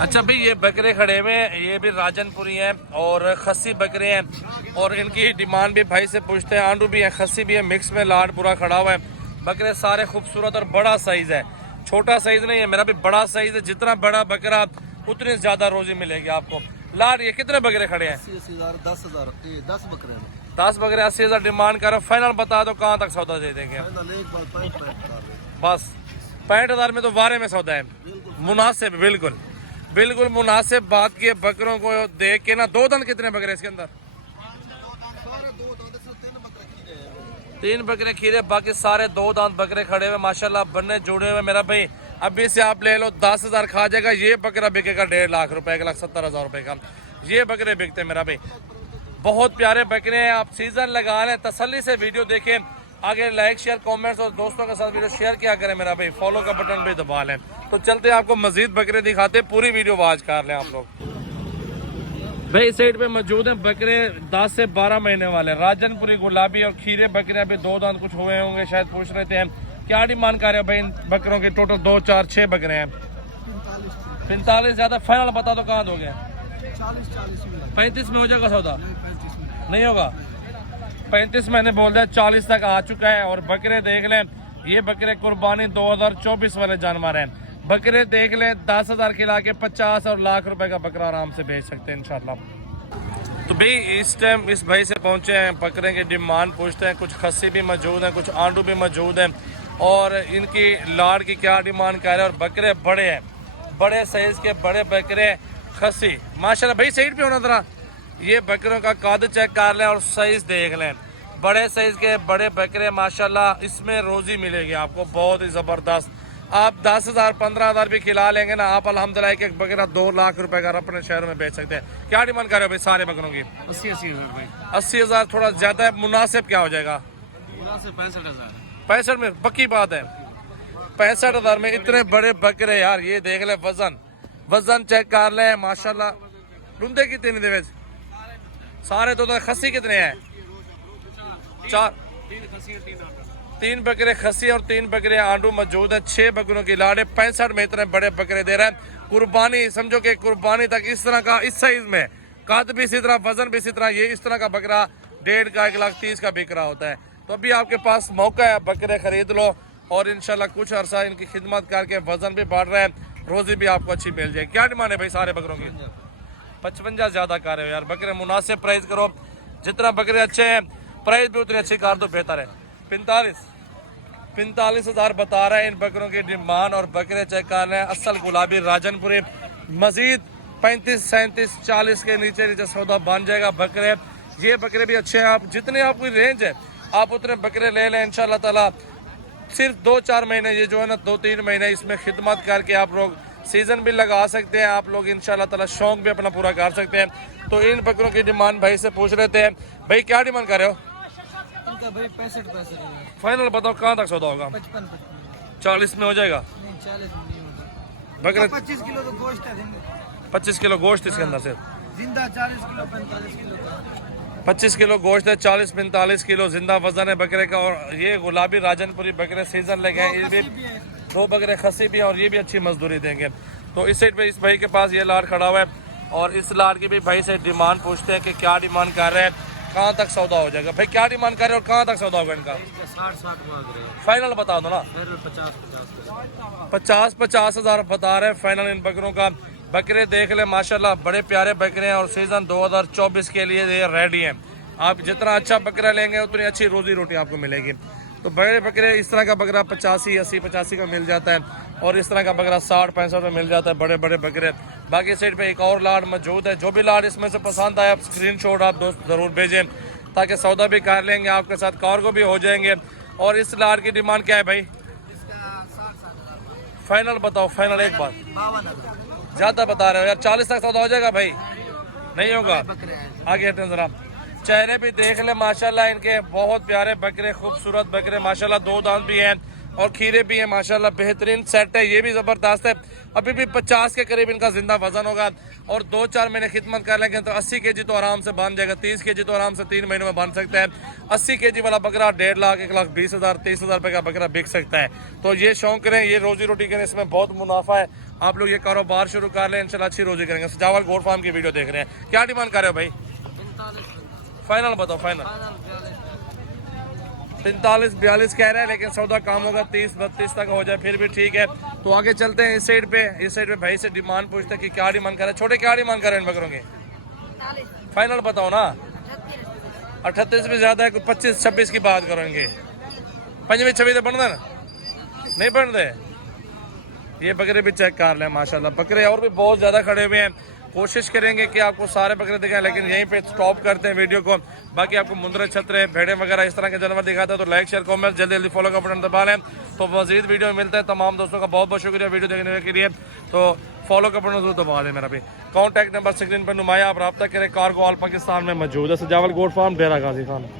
अच्छा भाई, ये बकरे खड़े हुए हैं, ये भी राजनपुरी हैं और खस्सी बकरे हैं और इनकी डिमांड भी भाई से पूछते हैं। आंडू भी है, खस्सी भी है, मिक्स में लाड पूरा खड़ा हुआ है। बकरे सारे खूबसूरत और बड़ा साइज है, छोटा साइज नहीं है, मेरा भी बड़ा साइज है। जितना बड़ा बकरा उतनी ज्यादा रोजी मिलेगी आपको। लाड ये कितने बकरे खड़े हैं? 80,000, 10,000, 10 बकरे हैं। 10 बकरे 80,000 डिमांड करो। फाइनल बता दो कहाँ तक सौदा दे देंगे? बस 65,000 में तो वारे में सौदा है। मुनासिब, बिल्कुल बिल्कुल मुनासिब बात की है। बकरों को देख के ना, दो दांत कितने बकरे इसके अंदर? 3 बकरे खीरे, बाकी सारे 2 दांत बकरे खड़े हुए माशाल्लाह, बनने जुड़े हुए। मेरा भाई अभी से आप ले लो, 10,000 खा जाएगा। ये बकरा बिकेगा 1.5 लाख रुपए, 1,70,000 रुपए का ये बकरे बिकते हैं मेरा भाई। बहुत प्यारे बकरे हैं। आप सीजन लगा लें, तसल्ली से वीडियो देखें, आगे लाइक शेयर कमेंट्स और दोस्तों के साथ वीडियो शेयर किया करें मेरा भाई। फॉलो का बटन भी दबा लें। तो चलते हैं, आपको मजीद बकरे दिखाते, पूरी वीडियो वॉच कर लें आप लोग। भाई इस साइड पे मौजूद हैं बकरे 10 से 12 महीने वाले राजनपुरी गुलाबी और खीरे बकरे। अभी 2 दांत कुछ हुए होंगे शायद, पूछ रहे थे। क्या डिमांड कर रहे हो भाई इन बकरों के? टोटल 2, 4, 6 बकरे हैं। 45 ज्यादा फाइनल बता दो, कहाँ दोगे? 35 में हो जाएगा सौदा? नहीं होगा। 35 मैंने बोल दिया, 40 तक आ चुका है। और बकरे देख लें, ये बकरे कुर्बानी 2024 वाले जानवर हैं। बकरे देख लें, 10,000 खिला के 50 और लाख रुपए का बकरा आराम से बेच सकते हैं इंशाल्लाह। तो भाई इस टाइम इस भाई से पहुंचे हैं, बकरे की डिमांड पूछते हैं। कुछ खस्सी भी मौजूद हैं, कुछ आंडू भी मौजूद हैं और इनकी लाड़ की क्या डिमांड कर रहे हैं। और बकरे बड़े हैं, बड़े साइज के बड़े बकरे खस्सी माशाल्लाह। भाई साइड पे होना जरा, ये बकरों का कद चेक कर लें और साइज देख लें। बड़े साइज के बड़े बकरे माशाल्लाह, इसमें रोजी मिलेगी आपको बहुत ही जबरदस्त। आप 10,000 15,000 भी खिला लेंगे ना आप, अल्हम्दुलिल्लाह एक बकरा 2 लाख रुपए का अपने शहर में बेच सकते हैं। क्या डिमांड कर रहे हो भाई सारे बकरों की? 80,000 भाई। 80,000 थोड़ा ज्यादा है, मुनासिब क्या हो जाएगा? 65,000। 65 में पक्की बात है। 65,000 में इतने बड़े बकरे यार, ये देख ले। वजन चेक कर ले माशाल्लाह। रुंदे कितने दे सारे? तो खस्सी कितने हैं? 4, 3 बकरे खस्सी और 3 बकरे आंडू मौजूद है। 6 बकरों की लाड़े, 65 में इतने बड़े बकरे दे रहे हैं। कुर्बानी समझो कि कुर्बानी तक इस तरह का, इस साइज में, कद भी इसी तरह, वजन भी इसी तरह। ये इस तरह का बकरा 1.5 का 1,30,000 का बिक रहा होता है। तो अभी आपके पास मौका है, बकरे खरीद लो और इंशाल्लाह कुछ अरसा इनकी खिदमत करके वजन भी बढ़ रहा है, रोजी भी आपको अच्छी मिल जाएगी। क्या डिमांड है भाई सारे बकरों की? 55 ज्यादा कर रहे हो यार। बकरे मुनासिब प्राइस करो, जितना बकरे अच्छे हैं प्राइस भी उतनी अच्छी कर दो, बेहतर है। 45,000 बता रहे हैं इन बकरों की डिमांड। और बकरे चेक कर रहे हैं, असल गुलाबी राजनपुरी। मजीद 35, 37, 40 के नीचे सौदा बन जाएगा। बकरे ये बकरे भी अच्छे हैं। आप जितने आपकी रेंज है आप उतने बकरे ले लें इंशाल्लाह ताला। सिर्फ 2-4 महीने ये जो है ना, 2-3 महीने इसमें खिदमत करके आप लोग सीजन भी लगा सकते हैं। आप लोग इंशाल्लाह ताला शौक भी अपना पूरा कर सकते हैं। तो इन बकरों की डिमांड भाई से पूछ रहे थे। भाई क्या डिमांड कर रहे हो? इनका भाई 65 फाइनल बताओ कहाँ तक सौदा होगा? 40 में हो जाएगा? 40 नहीं होगा। बकरे 25 किलो तो गोश्त है, 25 किलो गोश्त इसके अंदर से, जिंदा 40 किलो 45 किलो का। 25 किलो गोश्त है, 40-45 किलो जिंदा वजन है बकरे का। और ये गुलाबी राजनपुरी बकरे सीजन लगे हैं। ये भी 2 बकरे खस्सी भी हैं और ये भी अच्छी मजदूरी देंगे। तो इस साइड पे इस भाई के पास ये लाड़ खड़ा हुआ है और इस लाड़ की भी भाई से डिमांड पूछते हैं कि क्या डिमांड कर रहे हैं, कहाँ तक सौदा हो जाएगा। भाई क्या डिमांड कर रहे हैं और कहाँ तक सौदा होगा इनका? 60 मांग रहे हैं। फाइनल बता दो ना। 50,000 बता रहे हैं फाइनल इन बकरों का। बकरे देख ले माशाल्लाह, बड़े प्यारे बकरे हैं और सीजन 2024 के लिए ये रेडी हैं। आप जितना अच्छा बकरा लेंगे उतनी अच्छी रोजी रोटी आपको मिलेगी। तो बड़े बकरे इस तरह का बकरा 85, 80, 85 का मिल जाता है और इस तरह का बकरा 60, 65 में मिल जाता है, बड़े बड़े बकरे। बाकी साइड पे एक और लाड़ मौजूद है। जो भी लाड़ इसमें से पसंद आए आप स्क्रीनशॉट आप दोस्त जरूर भेजें ताकि सौदा भी कर लेंगे आपके साथ, कार्गो भी हो जाएंगे। और इस लाड़ की डिमांड क्या है भाई? फाइनल बताओ, फाइनल एक बार। 52,000 ज्यादा बता रहे हो यार। 40 तक सौदा हो जाएगा भाई? नहीं होगा। आगे हटें जरा। चेहरे भी देख ले माशाल्लाह इनके, बहुत प्यारे बकरे, खूबसूरत बकरे माशाल्लाह। 2 दांत भी हैं, और खीरे भी है माशाल्लाह, बेहतरीन सेट है, ये भी ज़बरदस्त है। अभी भी 50 के करीब इनका जिंदा वजन होगा और 2-4 महीने खिदमत कर लेंगे तो 80 केजी तो आराम से बन जाएगा, 30 केजी तो आराम से 3 महीनों में बन सकता है। 80 केजी वाला बकरा 1.5 लाख 1,20,000 30,000 रुपये का बकरा बिक सकता है। तो ये शौक करें, ये रोजी रोटी करें, इसमें बहुत मुनाफा है। आप लोग ये कारोबार शुरू कर लें, इंशाल्लाह अच्छी रोजी करेंगे। सजावल गोट फार्म की वीडियो देख रहे हैं, क्या डिमांड कर रहे हो भाई? 45 फाइनल बताओ, फाइनल 45 45-42 कह रहे हैं, लेकिन सौदा काम होगा 30-32 तक हो जाए फिर भी ठीक है। तो आगे चलते हैं इस साइड पे भाई से डिमांड पूछते हैं कि क्या डिमांड कर रहे हैं। छोटे क्या डिमांड कर रहे हैं इन बकरों की? फाइनल बताओ ना। 38 भी ज्यादा है, 25-26 की बात करो इनके। 25-26 तो बन ना, नहीं बन रहे। ये बकरे भी चेक कर लें माशाल्लाह, बकरे और भी बहुत ज्यादा खड़े हुए हैं। कोशिश करेंगे कि आपको सारे बकरे दिखाएं, लेकिन यहीं पे स्टॉप करते हैं वीडियो को। बाकी आपको मुंदरे, छतरे, भेड़े वगैरह इस तरह के जानवर दिखाता है तो लाइक शेयर कमेंट जल्दी फॉलो का बटन दबा लें। तो मजीद वीडियो में मिलता है। तमाम दोस्तों का बहुत बहुत शुक्रिया वीडियो देखने के लिए। तो फॉलो का बटन जरूर दबा दें मेरा भी। कॉन्टैक्ट नंबर स्क्रीन पर नुमाया, आप रब्ता करें। कार को ऑल पाकिस्तान में मौजूद है। सजावल गोट फार्म, डेरा गाजी खान।